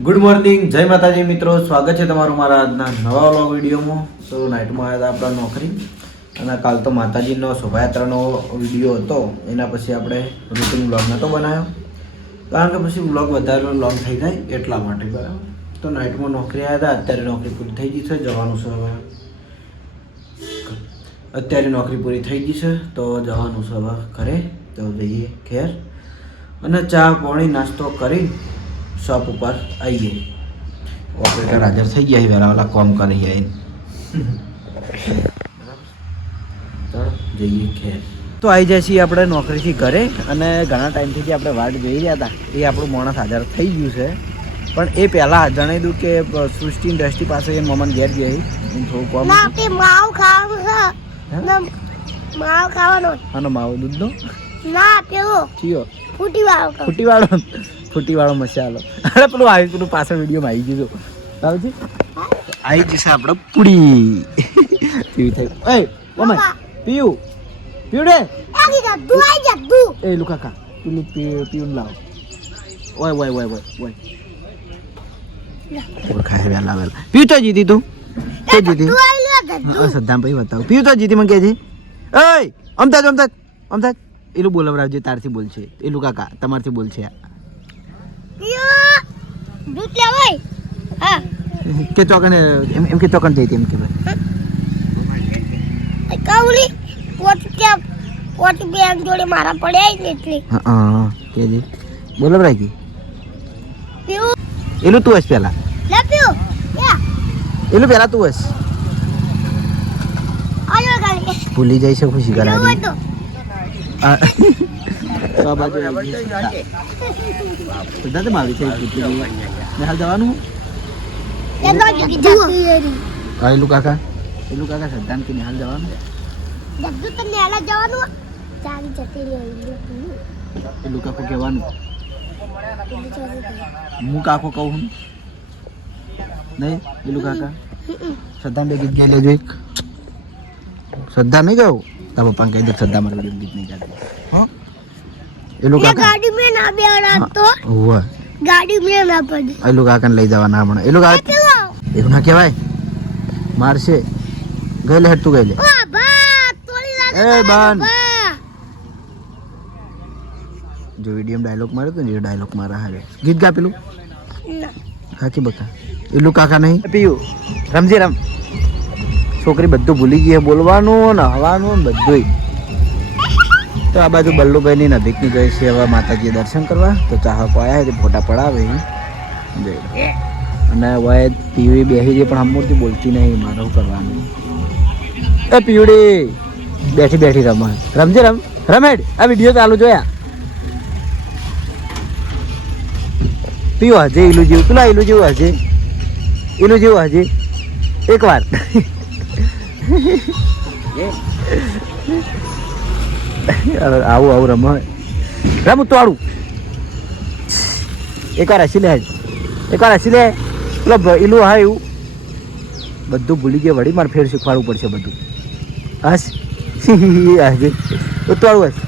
Good morning, જય માતાજી મિત્રો. સ્વાગત છે તમારું મારા આજના નવા વ્લોગ વિડીયોમાં. તો નાઇટમાં આવ્યા હતા આપણા નોકરી અને કાલ તો માતાજીનો શોભાયાત્રાનો વિડીયો હતો. એના પછી આપણે રૂટીન વ્લોગ નહોતો બનાવ્યો કારણ કે પછી વ્લોગ વધારે લોંગ થઈ જાય એટલા માટે, બરાબર. તો નાઇટમાં નોકરી આવ્યા હતા. અત્યારે નોકરી પૂરી થઈ ગઈ છે, જવાનું છે હવે. અત્યારે નોકરી પૂરી થઈ ગઈ છે તો જવાનું છે હવે ઘરે. તો જઈએ ઘેર અને ચા પાણી નાસ્તો કરી શોપ ઉપર આવીએ. ઓપરેટર હાજર થઈ ગયા વેલા વાલા કોમ કરી આવીને જઈએ ઘેર. તો આવી જાય છીએ આપણે નોકરીથી ઘરે અને ઘણા ટાઈમથી આપણે વાટ જોઈ રહ્યા હતા. એ આપણું માણસ હાજર થઈ ગયું છે, પણ એ પહેલાં જણાવી દઉં કે સૃષ્ટિ દ્રષ્ટિ પાસે એ મમન ઘેર ગઈ થોડું કોમ માવ ખાવાનો આનો માવો દૂધનો ના પેલો કયો ફૂટીવાળો ફૂટીવાળો મસાલો. અરે પેલું આવી પેલું પાછળ વિડીયોમાં આવી ગયું બાબુજી આવી જશે આપણે પૂરી પીવી થઈ. એ મમ્મી પીયું પીવડે એ લુકાકા પેલું પીવું લાવ. ઓય ઓય ઓય ઓય ઓય ઓળખાય વેલા વેલા પીવું તો જીતી તું તો જીતી સદ્દામ પછી બતાવું પીવું તો જીતી મને કહે છે. ઓય અમદાજ અમદાજ અમદાજ એલું બોલવરાવજે, તારથી બોલશે. એલું કાકા તમારથી બોલશે. કે ચોકને એમ કે ચોકન જઈ એમ કે જોડે મારા પડ્યા ને એટલે હા કે બોલવરાય કે એલું તું હશ પેલા એલું પેલા તું હશ ભૂલી જાય છે ખુશી કરાવી. હાલ જવાનું એલું કાકા સદ્દામ કે હાલ જવાનું એલું કાકો કહેવાનું હું કાકો કહું નહીં એલું કાકા સદ્દામ બે ગીત ગયા લેજો એક. શ્રદ્ધા નહીં કહું તારા પપ્પા કહી દે શ્રદ્ધા મારું ગીત નહીં ગાતી. હા એલું કાકા ગાડી में ना બેડા તો હોવા ગાડી में ના પડે એલું કાકાને લઈ જવાના હમણાં. એલું કાકા એવું ના કહેવાય, મારશે. ગઈ લે હેડ તું ગઈ લે. એ બાન જો વિડીયો ડાયલોગ માર્યો તો ને એ ડાયલોગ મારા હારે ગીત ગા પેલું સાચી બતા. એલું કાકા નહીં પીયું રમજી રમ. છોકરી બધું ભૂલી ગઈ, બોલવાનું ને હવાનું ને બધું. તો આ બાજુ બલ્લુભાઈની નજીકની ગઈ છે હવે માતાજી દર્શન કરવા. તો ચાહકો આવ્યા છે ફોટા પડાવે અને હવે પીવી બેસી છે પણ અમૂર્તિ બોલતી નહીં. મારે શું કરવાનું? એ પીવડી બેઠી બેઠી રમ રમજે રમ રમેડ. આ વિડીયો ચાલુ જોયા પીવું હજે એલું જેવું પેલા એલું જેવું હજે એલું જેવું હજે એક વાર આવું આવું રમ રમ ઉતવાળું એકવાર હસી લે એકવાર હસી લે. પેલો એલું હા એવું બધું ભૂલી ગયા. વળી મારે ફેર શીખવાડવું પડશે બધું. હસ ઉતવાળું હસ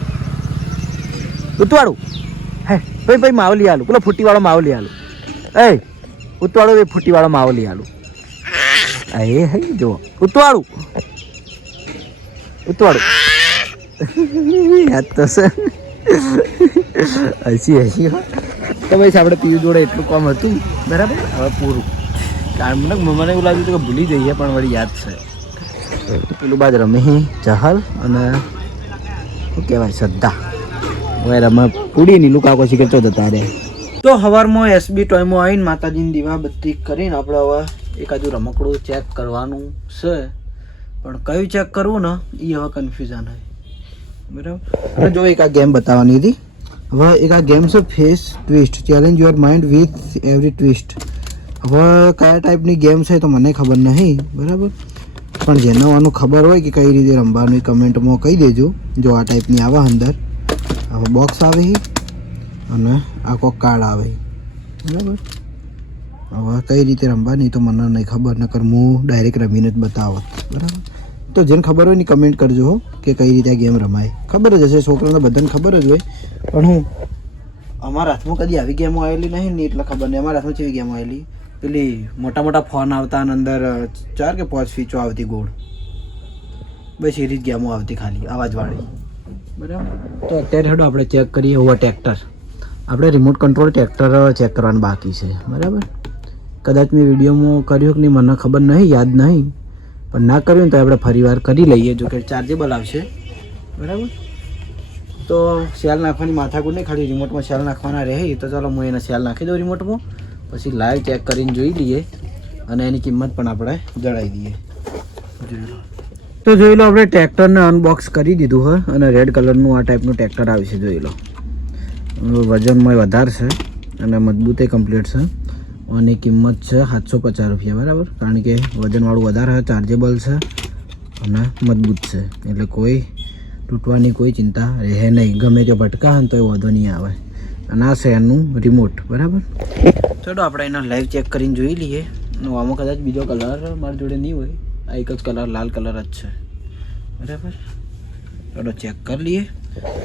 ઉતવાળું હે ભાઈ ભાઈ માવો લઈ આલું. પેલો ફૂટીવાળો માવો લઈ આલું. એ ઉતવાળો એ ફૂટીવાળો માવો લઈ આલું. એ હે જો ઉતવાળું ઉતવાળું યાદ તો સર હસી હસી. તો ભાઈ આપણે પીવું જોડે એટલું કામ હતું, બરાબર. હવે પૂરું કારણ મને એવું લાગ્યું હતું કે ભૂલી જઈએ પણ વળી યાદ છે. પેલું બાદ રમે ચહલ અને શું કહેવાય શ્રદ્ધા હવે રમે પૂડી નીલું કાકો શીખર ચો જતા રહે. તો સવારમાં એસબી ટોયમાં આવીને માતાજીની દીવા બત્તી કરીને આપણે હવે એકાદું રમકડું ચેક કરવાનું છે, પણ કયું ચેક કરવું ને એ હવે કન્ફ્યુઝન હોય, બરાબર. જો એક આ ગેમ બતાવવાની હતી. હવે એક આ ગેમ છે face twist, challenge your mind with every twist. હવે કયા ટાઈપની ગેમ છે તો મને ખબર નહીં, બરાબર. પણ જેને આનું ખબર હોય કે કઈ રીતે રમવાનું એ કમેન્ટમાં કહી દેજો. જો આ ટાઈપની આવે અંદર, હવે બોક્સ આવે અને આ કોક કાર્ડ આવે, બરાબર. હવે કઈ રીતે રમવાની તો મને નહીં ખબર, નકર હું ડાયરેક્ટ રમીને જ બતાવત, બરાબર. તો જેને ખબર હોય ને કમેન્ટ કરજો કે કઈ રીતે આ ગેમ રમાય. ખબર જ હશે, છોકરાને બધાને ખબર જ હોય, પણ હું અમારા હાથમાં કદી આવી ગેમો આવેલી નહીં ને એટલે ખબર નહીં. અમારા હાથમાં કેવી ગેમો આવેલી, પેલી મોટા મોટા ફોન આવતા અને અંદર 4 કે 5 સ્વિચો આવતી ગોળ, બસ એ રીત ગેમો આવતી ખાલી અવાજવાળી. બરાબર. તો અત્યારે હેડો આપણે ચેક કરીએ ઓવર ટ્રેક્ટર. આપણે રિમોટ કંટ્રોલ ટ્રેક્ટર ચેક કરવાનું બાકી છે. બરાબર. કદાચ મેં વિડીયોમાં કર્યું કે નહીં મને ખબર નહીં, યાદ નહીં, પણ ના કર્યું ને તો આપણે ફરીવાર કરી લઈએ. જો કે ચાર્જેબલ આવશે. બરાબર. તો સેલ નાખવાની માથાકૂટ નહીં, ખાલી રિમોટમાં સેલ નાખવાના રહે. તો ચાલો હું એને સેલ નાખી દઉં રિમોટમાં, પછી લાઈવ ચેક કરીને જોઈ લઈએ અને એની કિંમત પણ આપણે જણાવી દઈએ. જોઈ લો. તો જોઈ લો આપણે ટ્રેક્ટરને અનબોક્સ કરી દીધું હોય અને રેડ કલરનું આ ટાઈપનું ટ્રેક્ટર આવે છે. જોઈ લો. વજનમાં વધારે છે અને મજબૂતે કમ્પ્લીટ છે. આની કિંમત છે 750 રૂપિયા. બરાબર. કારણ કે વજનવાળું વધારે છે, ચાર્જેબલ છે અને મજબૂત છે, એટલે કોઈ તૂટવાની કોઈ ચિંતા રહે નહીં. ગમે તે ભટકા તો એ વાંધો નહીં આવે. અને આ છે એનું રિમોટ. બરાબર. ચલો આપણે એના લાઈવ ચેક કરીને જોઈ લઈએ. આમાં કદાચ બીજો કલર મારી જોડે નહીં હોય, આ એક જ કલર લાલ કલર જ છે. બરાબર. ચલો ચેક કરી લઈએ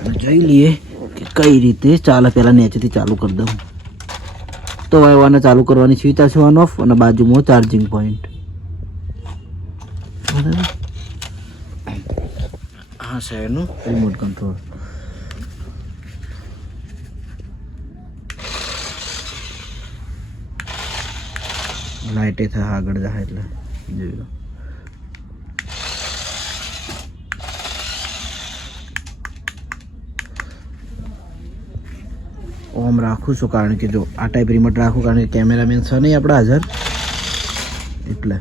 અને જોઈ લઈએ કે કઈ રીતે ચાલે. પહેલાં નીચેથી ચાલુ કરી દઉં તો વાયવાને ચાલુ કરવાની સ્વિચ છે ઓન ઓફ અને બાજુમાં ચાર્જિંગ પોઈન્ટ. બરાબર. હા છે એનું રિમોટ કંટ્રોલ. લાઇટે થાય આગળ જાય એટલે જોઈ લો. ઓમ રાખું છું કારણ કે જો આ ટાઈપ રિમોટ રાખું કારણ કે કેમેરામેન છે નહીં આપણા હાજર, એટલે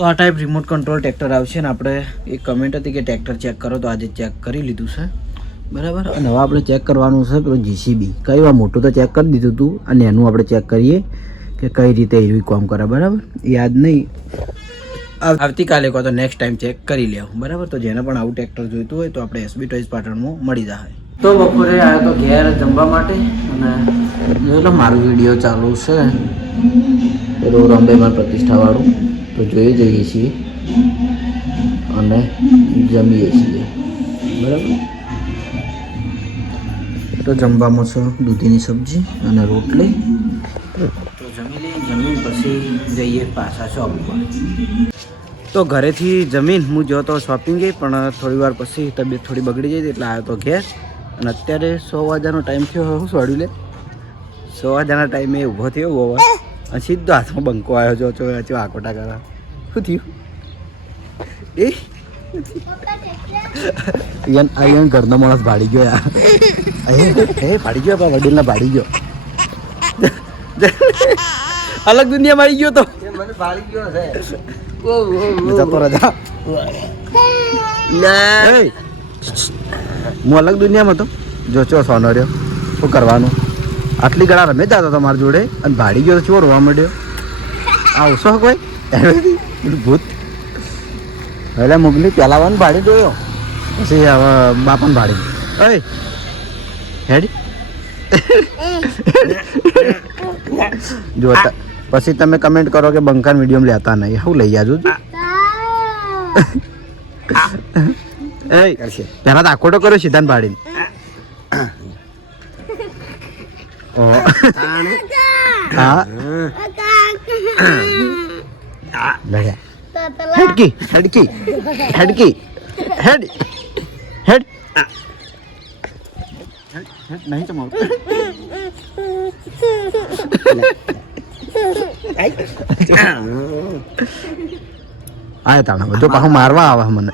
તો આ ટાઈપ રિમોટ કંટ્રોલ ટ્રેક્ટર આવશે ને આપણે એક કમેન્ટ હતી કે ટ્રેક્ટર ચેક કરો તો આજે ચેક કરી લીધું છે. બરાબર. અને હવે આપણે ચેક કરવાનું છે પેલું જીસીબી. કઈ વાર મોટું તો ચેક કરી દીધું હતું અને એનું આપણે ચેક કરીએ કે કઈ રીતે એવી કામ કરે. બરાબર. યાદ નહીં, આવતીકાલે કહો તો નેક્સ્ટ ટાઈમ ચેક કરી લેવું. બરાબર. તો જેને પણ આવું ટ્રેક્ટર જોઈતું હોય તો આપણે એસબી ટોયઝ પાટણમાં મળી જાય. તો બપોરે આવ્યો તો ઘેર જમવા માટે અને જોઈ લો મારો વિડીયો ચાલુ છે પેલું રામભાઈમાં પ્રતિષ્ઠાવાળું, તો જોઈ જઈએ છીએ અને જમીએ છીએ. બરાબર. તો જમવામાં છે દૂધીની સબ્જી અને રોટલી. તો જમી લઈએ, જમીન પછી જઈએ પાછા શોપ પર. તો ઘરેથી જમીન હું જો તો શોપિંગે, પણ થોડી વાર પછી તબિયત થોડી બગડી જાય એટલે આવ્યો તો ઘેર. અને અત્યારે 100 વાગ્યાનો ટાઈમ થયો. હું સોડ્યું લે 100 વાગ્યાના ટાઈમે ઊભો થયો બહુ અને સીધો હાથમાં બંકો આવ્યો. જો ચો આકોટા કરવા શું થયું એ અહીંયા ઘરનો માણસ ભાડી ગયો યાર. એ ભાડી ગયો વડીલના ભાડી ગયો, અલગ દુનિયામાં આવી ગયો તો મને ભાડી ગયો છે જતો રજા. હું અલગ દુનિયામાં તો જો ચો સોનો રહ્યો શું કરવાનું. આટલી ગળા રમે જતો તમારી જોડે અને ભાડી ગયો તો ચો રોવા માંડ્યો. આવશો કોઈ ભૂત એટલે મુગલી પેલાવાનું ભાડી જોયો પછી હવે બાપાને ભાડી અય હેડી જો પછી તમે કમેન્ટ કરો કે બંકાન વિડીયો લેતા નહીં. હું લઈ જાજો પેલા તો આખોટો કર્યો સીધા ભાડીને. હા હેડકી હેડકી હેડકી હેડ હેડ નહીં તમારું આય તાણા બધું પાછું મારવા આવે મને.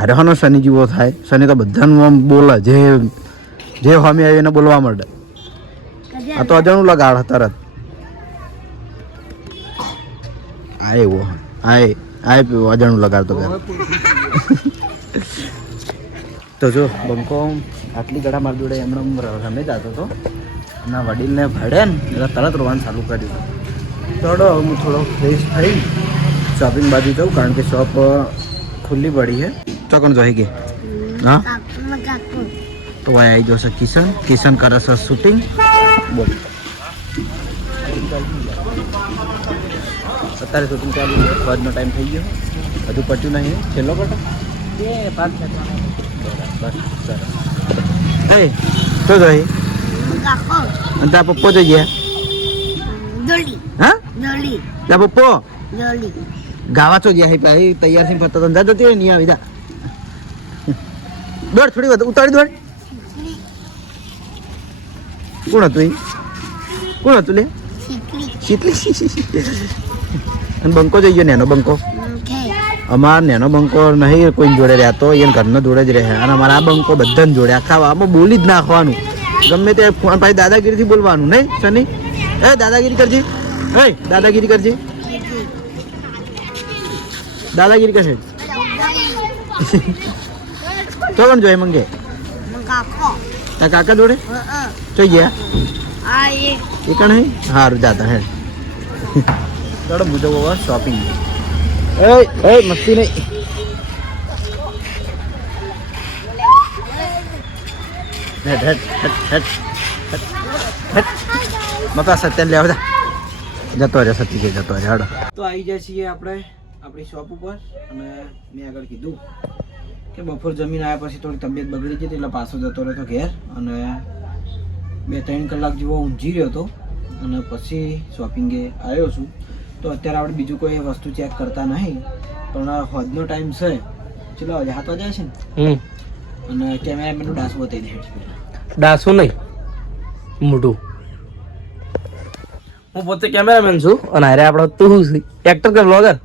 અરે હનો શનિ જેવો થાય. શનિ તો બધાનું આમ બોલે, જે હોમી આવી એને બોલવા માંડે. આ તો અજાણું લગાડ તરત આ એવો આ પીવો અજાણું લગાડતો. તો જો બંકો આટલી ગળા મારી જોડે એમણે રમે જતો હતો અને વડીલને ભળે ને એટલે તરત રોવાનું ચાલુ કર્યું. થોડો હું થોડો ફ્રેશ થઈ શોપિંગ બાજુ જાઉં કારણ કે શોપ ખુલ્લી પડી છે. ચોકણ જોઈ ગઈ હા તો આવી જશે કિશન કરે છે શૂટિંગ. બોલ અત્યારે શૂટિંગ ચાલુ છે. ફર્જનો ટાઈમ થઈ ગયો હજુ પટ્યું નહીં. છેલ્લો કટો બસ સરસ. હે તો જોઈ અને ત્યાં પપ્પો જઈ ગયા હા ત્યાં પપ્પો ગાવા ચો ગયા ભાઈ તૈયાર થઈને ફરતા ધંધા જતી હોય નહીં આવી જા દોડ થોડી વધુ ઉતારી દોડ. કોણ હતું લે શીતલી અને બંકો જઈ ગયો નેનો બંકો. અમાર નેનો બંકો નહીં કોઈ જોડે રહેતો એને ઘરનો જોડે જ રહે અને અમારા આ બંકો બધાને જોડે આખા આમાં બોલી જ નાખવાનું ગમે તે ફોન ભાઈ દાદાગીરીથી બોલવાનું નહીં સની. એ દાદાગીરી કરજે દાદાગીરી કરજે દાદાગીરી કરશે તો પણ જોઈએ મંગે તા કાકા જોડે જોઈ ગયા એ કણ હે સારું જાતા હે થોડો મુજો બાબા શોપિંગ. એ મસ્તી નહીં મકા સત્યન લેવા જતો રહે સતી કે જતો રહે હાડો. તો આવી જાય છીએ આપણે આપણી શોપ ઉપર અને મેં આગળ કીધું કે બપોર જમીન આવ્યા પછી થોડી તબિયત બગડી ગઈ એટલે પાછો જતો રહ્યો ઘેર અને 2-3 કલાક જેવો ઊંઘી રહ્યો હતો અને પછી શોપિંગે આવ્યો છું. તો અત્યારે આપણે બીજું કોઈ વસ્તુ ચેક કરતા નહીં પણ હોજનો ટાઈમ છે ચલો આજે 7 વાગ્યા છે ને અને કેમેરામેનનું ડાસ બતાવી દે. ડાસુ નહીં મોટું હું પોતે કેમેરામેન છું અને અરે આપણો તું એક્ટર કે બ્લોગર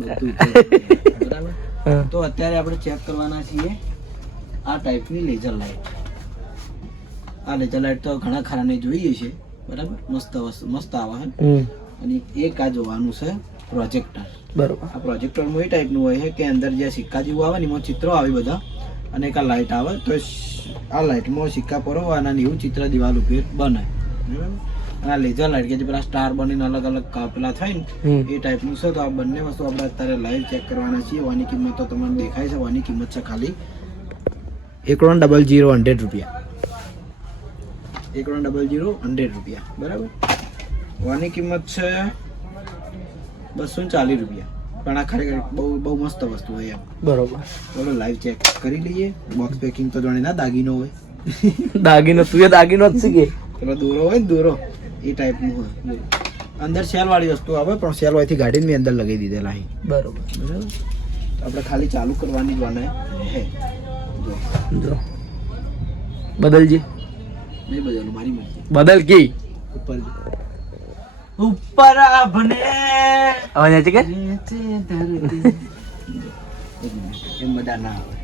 બરાબર. તો અત્યારે આપણે ચેક કરવાના છીએ આ ટાઈપની લેઝર લાઇટ. આ લેઝર લાઇટ તો ઘણા ખરાને જોઈએ છે બરાબર. મસ્ત આવે છે અને એક આ જોવાનું છે પ્રોજેક્ટર. બરોબર. આ પ્રોજેક્ટરમાં એ ટાઈપનું હોય છે કે અંદર જે સિક્કા જેવું આવે ને એમાં ચિત્રો આવે બધા અને એક આ લાઇટ આવે તો આ લાઇટમાં સિક્કા પરોવાના ને એવું ચિત્ર દિવાલ ઉપર બને બરાબર. આ લેઝર લાઇટ કે જે પેલા સ્ટાર બનીને અલગ અલગ પેલા થાય ને એ ટાઈપનું છે. તો આ બંને વસ્તુ આપણે અત્યારે લાઈવ ચેક કરવાના છીએ. આની કિંમત તો તમને દેખાય છે. આની કિંમત છે ખાલી 1,00,100 રૂપિયા. 1,00,100 રૂપિયા બરાબર. આની કિંમત છે 240 રૂપિયા. પણ આ ખરેખર બહુ મસ્ત વસ્તુ હોય એમ. બરોબર. બોલો લાઈવ ચેક કરી લઈએ. બોક્સ પેકિંગ તો જાણે ના દાગીનો હોય. દાગીનો તું એ દાગીનો જ શીખે પેલો દોરો હોય ને દોરો એ ટાઈપનું હોય. અંદર સેલ વાળી વસ્તુ આવે પણ સેલ વાળી ગાડીને મેં અંદર લગાવી દીધેલા અહીં. બરોબર. બરાબર. તો આપણે ખાલી ચાલુ કરવાની જ વાને હે. જો બદલજે. નહીં બદલું મારી મરજી. બદલ કી ઉપર ઉપર આભને અવાજ આવે છે કે એમ મજા ના આવે.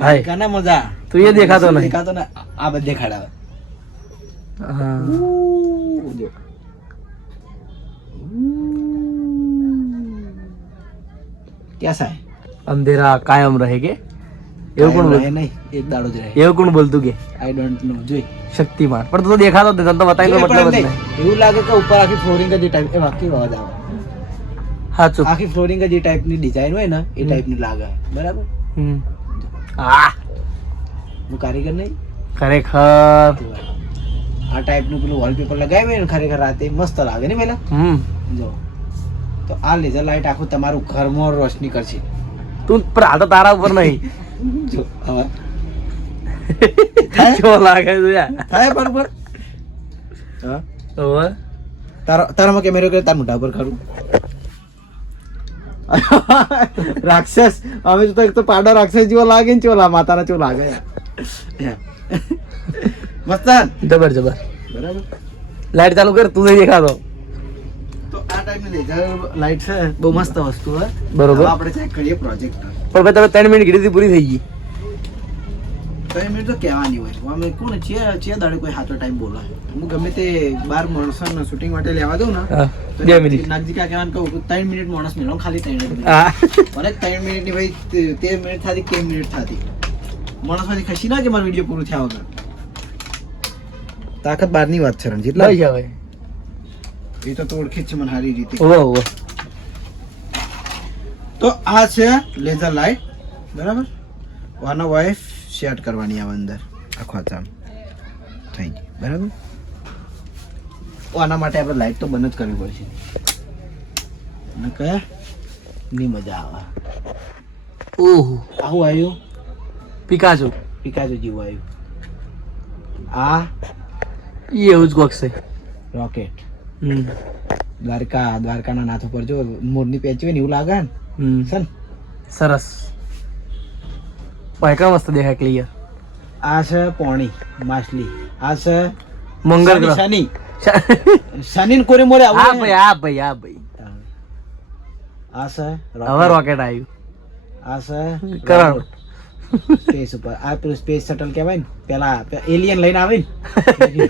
હાય. કાને મજા તું એ દેખાતો નહીં. દેખાતો ને આ બધે દેખાડાવે. હા જો કેસા હે અંધેરા કાયમ રહે કે એવું કોણ રહે બોલ નહીં એક દાડો જ રહે. એવું કોણ બોલતું કે આઈ ડોન્ટ નો જોઈ શક્તિમાન પણ તું તો દેખાતો જ નથી. તને તો બતાવીનો મતલબ જ નહીં. એવું લાગે કે ઉપર આખી ફ્લોરિંગ જ એ ટાઈપ એ વાકી અવાજ આવે. સાચું. આખી ફ્લોરિંગ જ એ ટાઈપની ડિઝાઇન હોય ને એ ટાઈપની લાગે બરાબર. આ હું કારીગર નહીં ખરેખર આ ટાઈપનું પેલું વોલપેપર લગાવ્યું હોય ને ખરેખર રાતે મસ્ત લાગે ને પેલા. જો તો આ લેઝર લાઇટ આખું તમારું ઘરમાં રોશની કરશે. તું પણ આ તો તારા ઉપર નહીં. જો હવે જો લાગે છે યાર. થાય બરોબર. હા ઓવે તારામાં કેમેરો કરે તાર મોઢા પર ખરું. રાક્ષસ અમે તો એક તો પાડો રાક્ષસ જેવો લાગે ને ચોલા માતાના ચો લાગે. મસ્તાન જબર જબર. બરાબર. લાઈટ ચાલુ કર તું નહીં દેખાતો. તો આ ટાઈપની લેઝર લાઇટ છે બહુ મસ્ત વસ્તુ છે. બરોબર. હવે આપણે ચેક કરીએ પ્રોજેક્ટર. પણ ભાઈ તમે 3 મિનિટ કીધી પૂરી થઈ ગઈ. 3 મિનિટ તો કહેવાની હોય. અમે કોણ છે દાડે કોઈ સાચો ટાઈમ બોલાય. હું ગમે તે 12 માણસોને શૂટિંગ માટે લેવા દઉં ને તો 2 મિનિટ. નાગજી કા કહેવાનું કહું કે 3 મિનિટ માણસ મેળો ખાલી 3 મિનિટ હા મને 3 મિનિટ ની ભાઈ 13 મિનિટ થાતી 13 મિનિટ થાતી માણસ માંથી ખસી ના કે મારો વિડિયો પૂરો થયા વગર તાકાત બહારની વાત છે રણજીત લઈ જાવ એ તો ઓળખી જ છે મને સારી રીતે ઓહો ઓહો તો આ છે લેઝર લાઇટ બરાબર આનો વાઇફ સેટ કરવાની આવે અંદર આખો ચામ થઈ ગઈ બરાબર આના માટે આપણે લાઇટ તો બંધ જ કરવી પડશે અને કયા ની મજા આવે ઓહો આવું આવ્યું પિકાચો પિકાચો જેવું આવ્યું આ ઈ એવું જ કોક છે રોકેટ હમ દ્વારકાના નાથ ઉપર જો મોરની પેચ હોય ને એવું લાગે ને હમ સન સરસ પાયકા મસ્ત દેખાય ક્લિયર આ છે પોણી માછલી આ છે મંગળ ગ્રહ શનિ શનિ ને કોરે મોરે હા આવું ભાઈ હા ભાઈ હા ભાઈ આ છે હવે રોકેટ આવ્યું આ છે કરણ સ્પેસ ઉપર આ પેલું સ્પેસ શટલ કહેવાય ને પેલા એલિયન લઈને આવે ને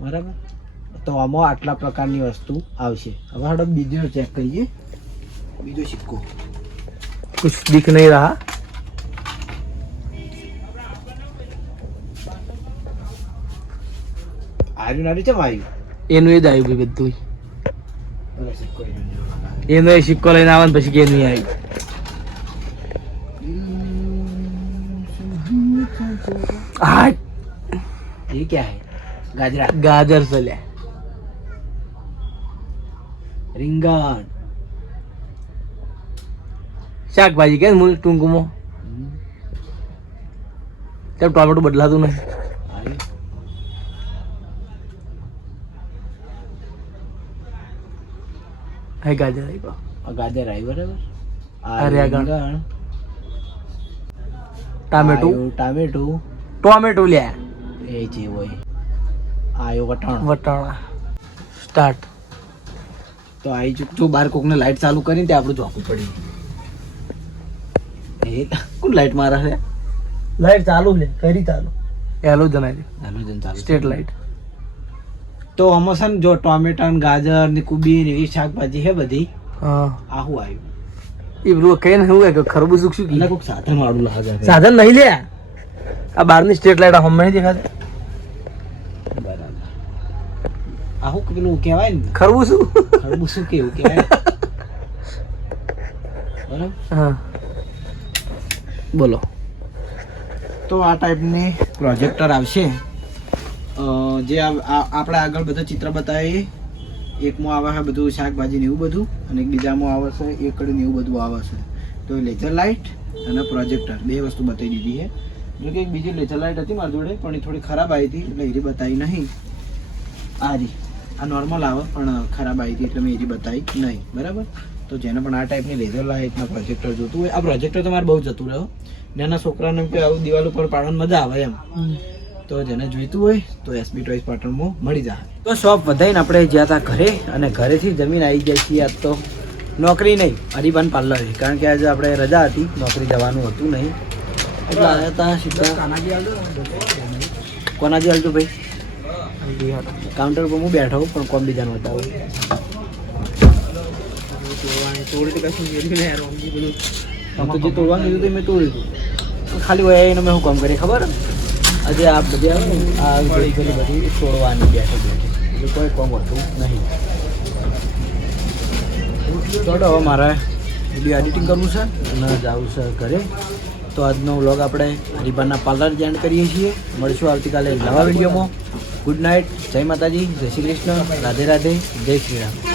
બરાબર તો આમાં આટલા પ્રકારની વસ્તુ આવશે હવે આપણે બીજો ચેક કરીએ બીજો સિક્કો कुछ दिख नहीं रहा આર્યુ નારી છે વાયુ એનું એ જ આવ્યું ભાઈ બધું ઓલા સિક્કો એનો જેવો લાગે. એનો એ સિક્કો લઈને આવે ને પછી કે નહીં આવ્યું હા ये क्या है गाजरा गाजर से ले રીંગણ શાકભાજી કે ટૂંકમાં ત્યાં ટોમેટો બદલાતું નહીં આર્યુ. હા ગાજર આવ્યો આ ગાજર આવ્યું બરાબર આ રીંગણ. રીંગણ ટામેટું આયુ ટામેટું ટોમેટો લે એ જે હોય આયો વટાણ વટાણા સ્ટાર્ટ તો આઈ ચૂક જો બાર કોકને લાઈટ ચાલુ કરીને તે આપણું જોખું પડી એ કોણ લાઈટ મારે છે લાઈટ ચાલુ લે કરી ચાલુ એલો જણાવી હાલોજન ચાલુ સ્ટેટ લાઈટ તો આમાં છે ને જો ટોમેટા ને ગાજર ને કુબી ને એવી શાકભાજી છે બધી હા આહું આવ્યું એ બધું કઈ ને શું કે ખરબૂજ શું એટલે કી કોઈક સાધન વાળું લાગે છે. સાધન નહીં લે આ બહારની સ્ટેટ લાઈટ હમણાં નહીં દેખાતી બરાબર આહું પેલું કહેવાય ને ખરબૂજ શું ખરબૂજ શું કેવું કહેવાય બરાબર હા બોલો તો આ ટાઈપની પ્રોજેક્ટર આવશે જે આપણે આગળ બધા ચિત્ર બતાવીએ એકમાં આવે છે બધું શાકભાજી ને એવું બધું અને એક બીજામાં આવે છે એકડી ને એવું બધું આવે છે તો લેઝર લાઇટ અને પ્રોજેક્ટર બે વસ્તુ બતાવી દીધી છે જો કે એક બીજી લેઝર લાઇટ હતી મારી જોડે પણ એ થોડી ખરાબ આવી હતી એટલે એરી બતાવી નહીં આ રી આ નોર્મલ આવે પણ ખરાબ આવી હતી એટલે મેં એરી બતાવી નહીં બરાબર તો જેને પણ આ ટાઈપની લેઝર લાઇટના પ્રોજેક્ટર જોતું હોય આ પ્રોજેક્ટર તો મારે બહુ જતું રહ્યો નાના છોકરાને કે આવું દિવાલ ઉપર પાડવાની મજા આવે એમ તો જેને જોઈતું હોય તો એસબી ટોયસ પાટણમાં મળી જાય તો શોપ વધાઈને આપણે જ્યાં હતા ઘરે અને ઘરેથી જમીન આવી જાય છીએ આજ તો નોકરી નહીં હરિબાન પાર્લર કારણ કે આજે આપણે રજા હતી નોકરી જવાનું હતું નહીં એટલે આવ્યા હતા સીધા કોનાજી હાલતું ભાઈ કાઉન્ટર પર હું બેઠો પણ કોમ બીજાને બતાવું તો જે તોડવાનું લીધું મેં તોડ્યું હતું ખાલી હોય એને મેં શું કામ કરી ખબર આજે આ બધી આવે ને, આ ઘડી ઘડી બધી તોડવાની બેઠક એટલે કોઈ કામ હતું નહીં તો હવે મારે વિડીયો એડિટિંગ કરવું છે અને જવું છે ઘરે તો આજનો વ્લોગ આપણે હરિબાનના પાર્લર એન્ડ કરીએ છીએ મળીશું આવતીકાલે નવા વિડીયોમાં ગુડ નાઇટ જય માતાજી જય શ્રી કૃષ્ણ રાધે રાધે જય શ્રી રામ